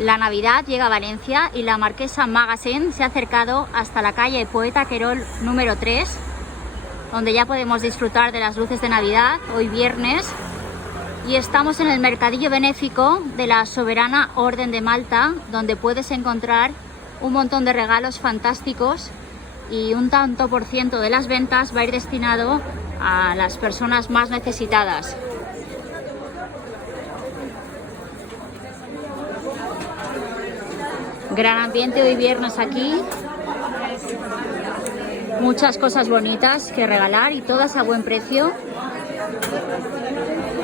La Navidad llega a Valencia y la Marquesa Magazine se ha acercado hasta la calle Poeta Querol número 3, donde ya podemos disfrutar de las luces de Navidad, hoy viernes. Y estamos en el mercadillo benéfico de la Soberana Orden de Malta, donde puedes encontrar un montón de regalos fantásticos y un tanto por ciento de las ventas va a ir destinado a las personas más necesitadas. Gran ambiente hoy viernes aquí, muchas cosas bonitas que regalar y todas a buen precio.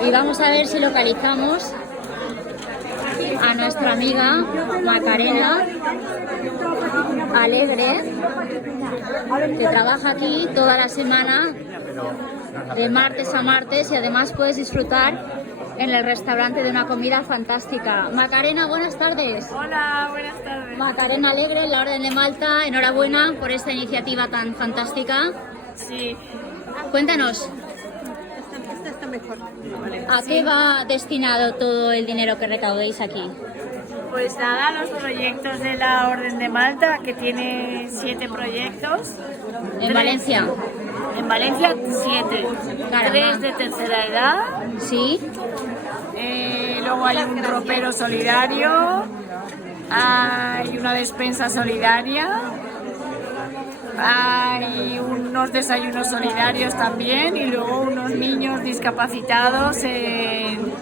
Y vamos a ver si localizamos a nuestra amiga Macarena Alegre, que trabaja aquí toda la semana de martes a martes y además puedes disfrutar en el restaurante de una comida fantástica. Macarena, buenas tardes. Hola, buenas tardes. Macarena Alegre, la Orden de Malta, enhorabuena por esta iniciativa tan fantástica. Sí. Cuéntanos, Esta está mejor. Vale. ¿a qué va destinado todo el dinero que recaudéis aquí? Pues nada, los proyectos de la Orden de Malta, que tiene 7 proyectos. ¿En Valencia? En Valencia 7. Caramba. 3 de tercera edad. Sí. Luego hay un ropero solidario. Hay una despensa solidaria. Hay unos desayunos solidarios también y luego unos niños discapacitados en...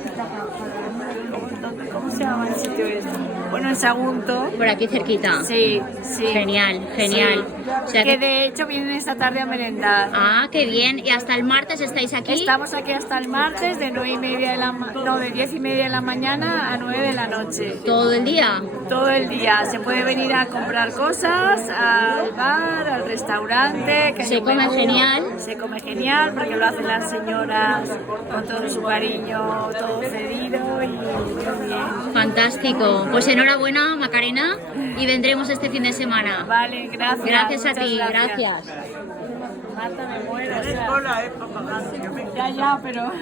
¿Cómo se llama el sitio este? Bueno, en Sagunto. Por aquí cerquita. Sí, sí. Genial, genial. Sí. O sea que de hecho vienen esta tarde a merendar. Ah, qué bien. ¿Y hasta el martes estáis aquí? Estamos aquí hasta el martes de 10:30 de la mañana a 9 de la noche. ¿Todo el día? Todo el día. Se puede venir a comprar cosas al bar, al restaurante. Que Se come genial. Se come genial porque lo hacen las señoras con todo su cariño, todo cedido y muy bien. Fantástico. Pues enhorabuena, Macarena, y vendremos este fin de semana. Vale, gracias. Gracias a Muchas ti, gracias. gracias. Marta, me muero. O sea, ya, pero...